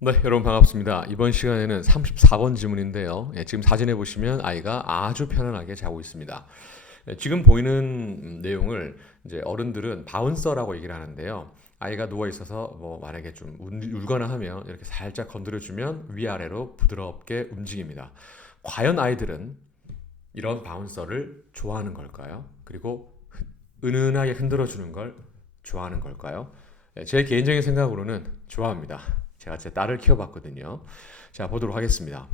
네, 여러분 반갑습니다. 이번 시간에는 34번 질문인데요. 지금 사진에 보시면 아이가 아주 편안하게 자고 있습니다. 지금 보이는 내용을 이제 어른들은 바운서라고 얘기를 하는데요. 아이가 누워 있어서 뭐 만약에 좀 울거나 하면 이렇게 살짝 건드려주면 위아래로 부드럽게 움직입니다. 과연 아이들은 이런 바운서를 좋아하는 걸까요? 그리고 은은하게 흔들어주는 걸 좋아하는 걸까요? 제 개인적인 생각으로는 좋아합니다. 제가 제 딸을 키워봤거든요. 자, 보도록 하겠습니다.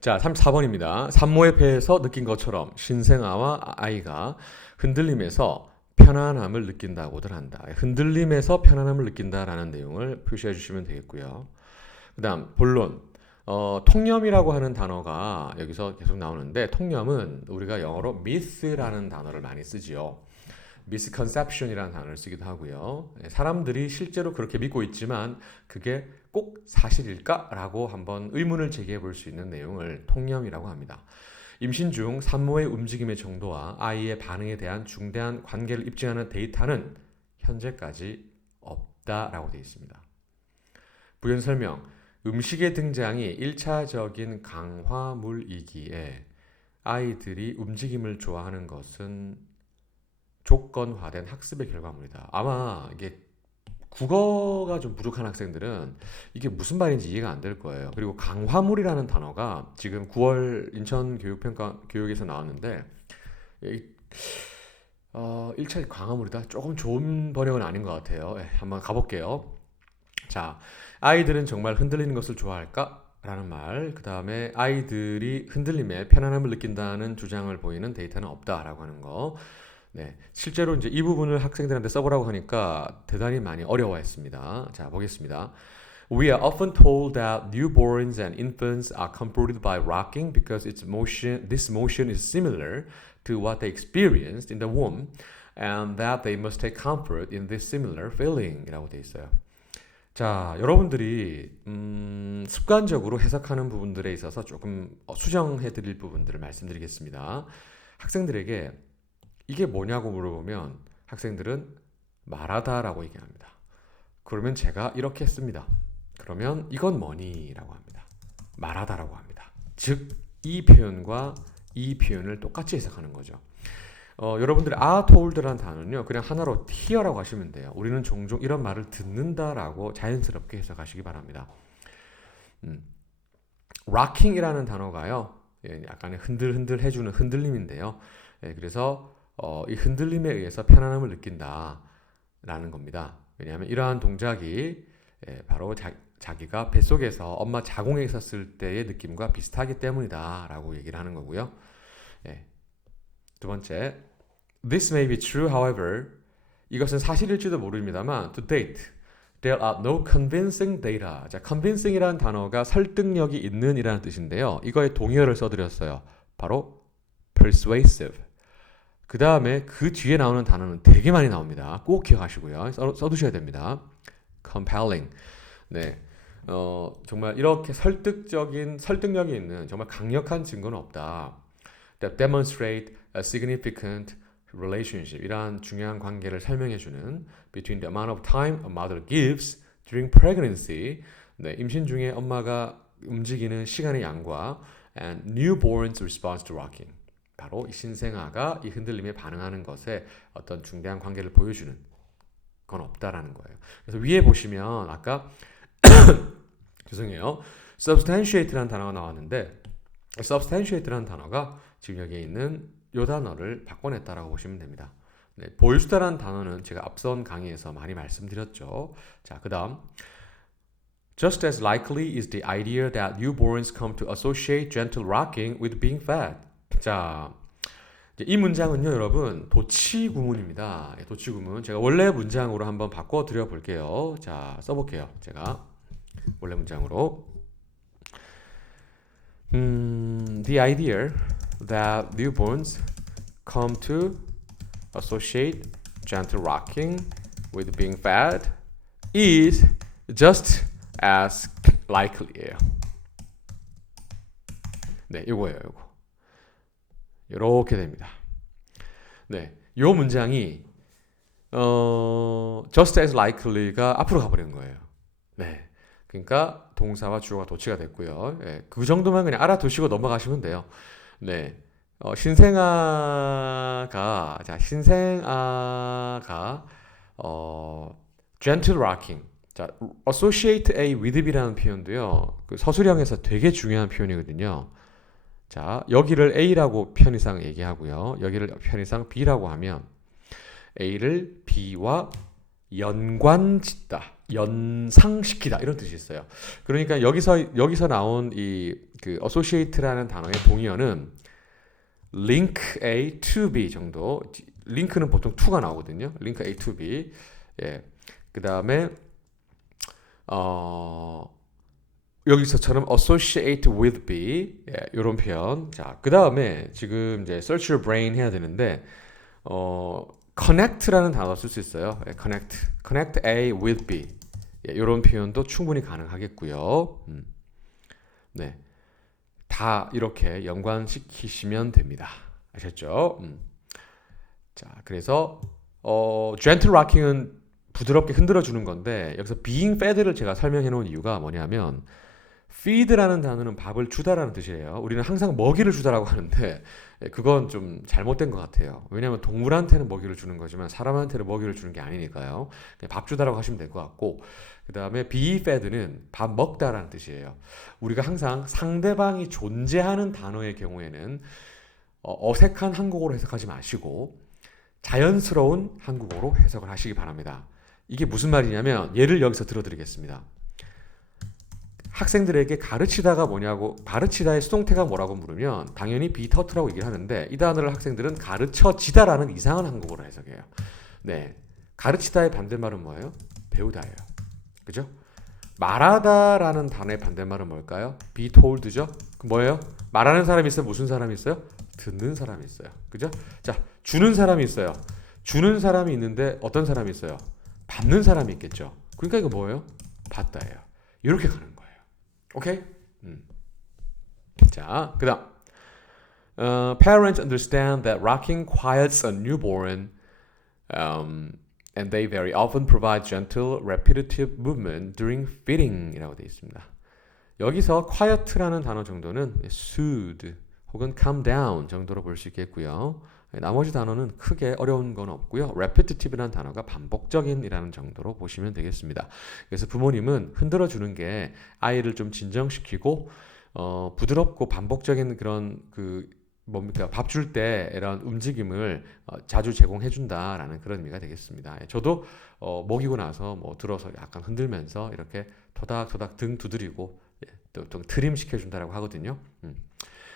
자, 34번입니다. 산모의 배에서 느낀 것처럼 신생아와 아이가 흔들림에서 편안함을 느낀다고들 한다. 흔들림에서 편안함을 느낀다라는 내용을 표시해 주시면 되겠고요. 그 다음, 본론. 통념이라고 하는 단어가 여기서 계속 나오는데, 통념은 우리가 영어로 myth라는 단어를 많이 쓰지요. misconception이라는 단어를 쓰기도 하고요. 사람들이 실제로 그렇게 믿고 있지만 그게 꼭 사실일까라고 한번 의문을 제기해 볼 수 있는 내용을 통념이라고 합니다. 임신 중 산모의 움직임의 정도와 아이의 반응에 대한 중대한 관계를 입증하는 데이터는 현재까지 없다라고 되어 있습니다. 부연 설명. 음식의 등장이 1차적인 강화물이기에 아이들이 움직임을 좋아하는 것은 조건화된 학습의 결과물이다. 아마 이게 국어가 좀 부족한 학생들은 이게 무슨 말인지 이해가 안 될 거예요. 그리고 강화물이라는 단어가 지금 9월 인천 교육평가 교육에서 나왔는데 1차 강화물이다. 조금 좋은 번역은 아닌 것 같아요. 한번 가볼게요. 자, 아이들은 정말 흔들리는 것을 좋아할까? 라는 말, 그 다음에 아이들이 흔들림에 편안함을 느낀다는 주장을 보이는 데이터는 없다라고 하는 거. 네, 실제로 이제 이 부분을 학생들한테 써보라고 하니까 대단히 많이 어려워했습니다. 자, 보겠습니다. We are often told that newborns and infants are comforted by rocking because this motion is similar to what they experienced in the womb, and that they must take comfort in this similar feeling이라고 돼 있어요. 자, 여러분들이 습관적으로 해석하는 부분들에 있어서 조금 수정해 드릴 부분들을 말씀드리겠습니다. 학생들에게 이게 뭐냐고 물어보면 학생들은 말하다라고 얘기합니다. 그러면 제가 이렇게 했습니다. 그러면 이건 뭐니? 라고 합니다. 말하다라고 합니다. 즉, 이 표현과 이 표현을 똑같이 해석하는 거죠. 여러분들이 told라는 단어는요, 그냥 하나로 hear라고 하시면 돼요. 우리는 종종 이런 말을 듣는다라고 자연스럽게 해석하시기 바랍니다. rocking이라는 단어가요, 약간의 흔들흔들 해주는 흔들림인데요. 그래서 이 흔들림에 의해서 편안함을 느낀다라는 겁니다. 왜냐하면 이러한 동작이 바로 자기가 뱃속에서 엄마 자궁에 있었을 때의 느낌과 비슷하기 때문이다라고 얘기를 하는 거고요. 두 번째, this may be true, however, 이것은 사실일지도 모릅니다만, to date, there are no convincing data. 자, convincing이라는 단어가 설득력이 있는이라는 뜻인데요. 이거의 동의어를 써드렸어요. 바로 persuasive. 그 다음에 그 뒤에 나오는 단어는 되게 많이 나옵니다. 꼭 기억하시고요. 써두셔야 됩니다. compelling. 네. 정말 이렇게 설득력이 있는 정말 강력한 증거는 없다. That demonstrate a significant relationship. 이러한 중요한 관계를 설명해주는 between the amount of time a mother gives during pregnancy. 네, 임신 중에 엄마가 움직이는 시간의 양과 and newborn's response to rocking. 바로 이 신생아가 이 흔들림에 반응하는 것에 어떤 중대한 관계를 보여주는 건 없다라는 거예요. 그래서 위에 보시면 아까 죄송해요. substantiate라는 단어가 나왔는데 substantiate라는 단어가 지금 여기에 있는 이 단어를 바꿔냈다라고 보시면 됩니다. 네, 보일수다라는 단어는 제가 앞선 강의에서 많이 말씀드렸죠. 자, 그 다음 Just as likely is the idea that newborns come to associate gentle rocking with being fed. 자, 이 문장은요, 여러분, 도치구문입니다. 도치구문. 제가 원래 문장으로 한번 바꿔 드려 볼게요. 자, 써볼게요. 제가 원래 문장으로. The idea that newborns come to associate gentle rocking with being fed is just as likely예요. 네, 이거예요, 이거. 이렇게 됩니다. 네, 요 문장이 just as likely가 앞으로 가버리는 거예요. 네, 그러니까 동사와 주어가 도치가 됐고요. 예, 그 정도만 그냥 알아두시고 넘어가시면 돼요. 네. 신생아가 gentle rocking. 자, associate A with B라는 표현도요. 그 서술형에서 되게 중요한 표현이거든요. 자, 여기를 A라고 편의상 얘기하고요. 여기를 편의상 B라고 하면 A를 B와 연관짓다, 연상시키다 이런 뜻이 있어요. 그러니까 여기서 나온 이 그 associate라는 단어의 동의어는 link A to B 정도. 링크는 보통 to가 나오거든요. link A to B. 예. 그다음에 여기서처럼 associate with B, 예, 이런 표현. 자, 그 다음에 지금 이제 search your brain 해야 되는데 connect라는 단어 쓸 수 있어요. 예, connect A with B, 예, 이런 표현도 충분히 가능하겠고요. 네, 다 이렇게 연관시키시면 됩니다. 아셨죠? 자, 그래서 gentle rocking은 부드럽게 흔들어 주는 건데 여기서 being fed를 제가 설명해 놓은 이유가 뭐냐면 feed라는 단어는 밥을 주다라는 뜻이에요. 우리는 항상 먹이를 주다라고 하는데 그건 좀 잘못된 것 같아요. 왜냐하면 동물한테는 먹이를 주는 거지만 사람한테는 먹이를 주는 게 아니니까요. 그냥 밥 주다라고 하시면 될 것 같고, 그 다음에 be fed는 밥 먹다라는 뜻이에요. 우리가 항상 상대방이 존재하는 단어의 경우에는 어색한 한국어로 해석하지 마시고 자연스러운 한국어로 해석을 하시기 바랍니다. 이게 무슨 말이냐면 예를 여기서 들어드리겠습니다. 학생들에게 가르치다의 수동태가 뭐라고 물으면 당연히 be taught라고 얘기를 하는데 이 단어를 학생들은 가르쳐지다라는 이상한 한국어로 해석해요. 네, 가르치다의 반대말은 뭐예요? 배우다예요. 그죠? 말하다라는 단어의 반대말은 뭘까요? be told죠? 그 뭐예요? 말하는 사람이 있어요? 무슨 사람이 있어요? 듣는 사람이 있어요. 그죠? 자, 주는 사람이 있어요. 주는 사람이 있는데 어떤 사람이 있어요? 받는 사람이 있겠죠. 그러니까 이거 뭐예요? 받다예요. 이렇게 가는 거예요. 오케이? 자, 그다음 parents understand that rocking quiets a newborn, and they very often provide gentle, repetitive movement during feeding이라고 되어 있습니다. 여기서 quiet라는 단어 정도는 soothe 혹은 calm down 정도로 볼 수 있겠고요. 나머지 단어는 크게 어려운 건 없고요. repetitive라는 단어가 반복적인이라는 정도로 보시면 되겠습니다. 그래서 부모님은 흔들어 주는 게 아이를 좀 진정시키고 부드럽고 반복적인 그런 밥 줄 때 이런 움직임을 자주 제공해 준다라는 그런 의미가 되겠습니다. 저도 먹이고 나서 들어서 약간 흔들면서 이렇게 토닥토닥 등 두드리고 또 트림 시켜준다라고 하거든요.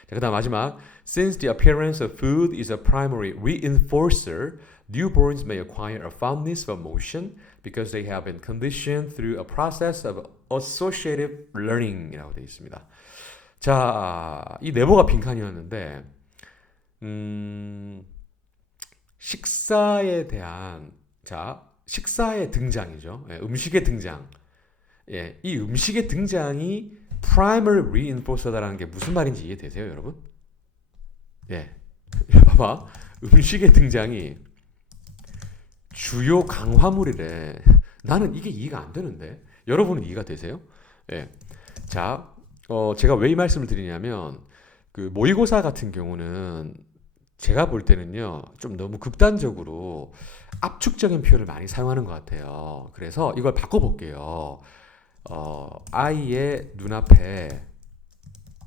자, 그다음 마지막. Since the appearance of food is a primary reinforcer, newborns may acquire a fondness for motion because they have been conditioned through a process of associative learning이라고 되어 있습니다. 자, 이 네모가 빈칸이었는데 식사의 등장이죠. 예, 음식의 등장. 예, 이 음식의 등장이 primary reinforcer다라는 게 무슨 말인지 이해되세요, 여러분? 예, 봐봐. 음식의 등장이 주요 강화물이래. 나는 이게 이해가 안 되는데 여러분은 이해가 되세요? 예, 자, 제가 왜 이 말씀을 드리냐면 그 모의고사 같은 경우는 제가 볼 때는요 좀 너무 극단적으로 압축적인 표현을 많이 사용하는 것 같아요. 그래서 이걸 바꿔볼게요. 아이의 눈앞에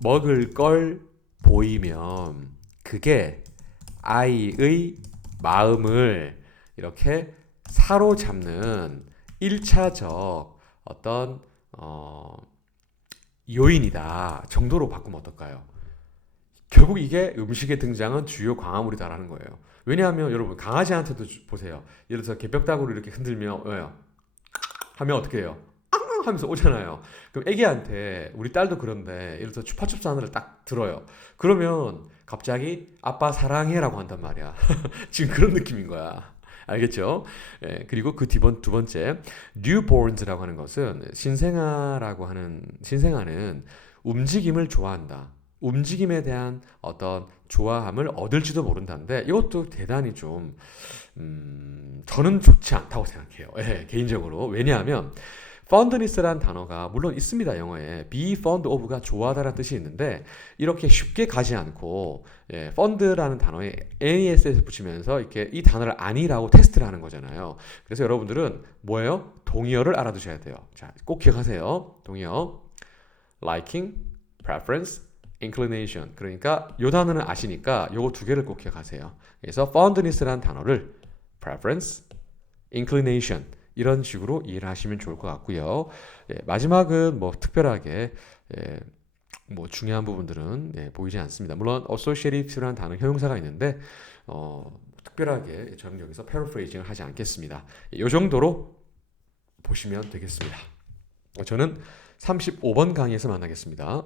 먹을 걸 보이면 그게 아이의 마음을 이렇게 사로잡는 1차적 어떤 요인이다 정도로 바꾸면 어떨까요? 결국 이게 음식의 등장은 주요 광화물이다라는 거예요. 왜냐하면 여러분 강아지한테도 보세요. 예를 들어서 개벽다구를 이렇게 흔들면 왜요? 하면 어떻게 해요? 하면서 오잖아요. 그럼 애기한테 우리 딸도 그런데 예를 들어서 추파춥스 하나를 딱 들어요. 그러면 갑자기 아빠 사랑해라고 한단 말이야. 지금 그런 느낌인 거야. 알겠죠? 예, 그리고 그 두 번째 newborns라고 하는 것은 신생아는 움직임을 좋아한다. 움직임에 대한 어떤 좋아함을 얻을지도 모른다는데 이것도 대단히 좀 저는 좋지 않다고 생각해요. 예, 개인적으로. 왜냐하면 fondness라는 단어가 물론 있습니다. 영어에 be fond of가 좋아하다라는 뜻이 있는데 이렇게 쉽게 가지 않고 fond라는 단어에 ness를 붙이면서 이렇게 이 단어를 아니라고 테스트를 하는 거잖아요. 그래서 여러분들은 뭐예요? 동의어를 알아두셔야 돼요. 자, 꼭 기억하세요. 동의어 liking, preference, inclination. 그러니까 요 단어는 아시니까 요거 두 개를 꼭 기억하세요. 그래서 fondness라는 단어를 preference, inclination 이런 식으로 이해를 하시면 좋을 것 같고요. 마지막은 뭐 특별하게 뭐 중요한 부분들은 보이지 않습니다. 물론 associative라는 단어 형용사가 있는데 특별하게 저는 여기서 paraphrasing을 하지 않겠습니다. 이 정도로 보시면 되겠습니다. 저는 35번 강의에서 만나겠습니다.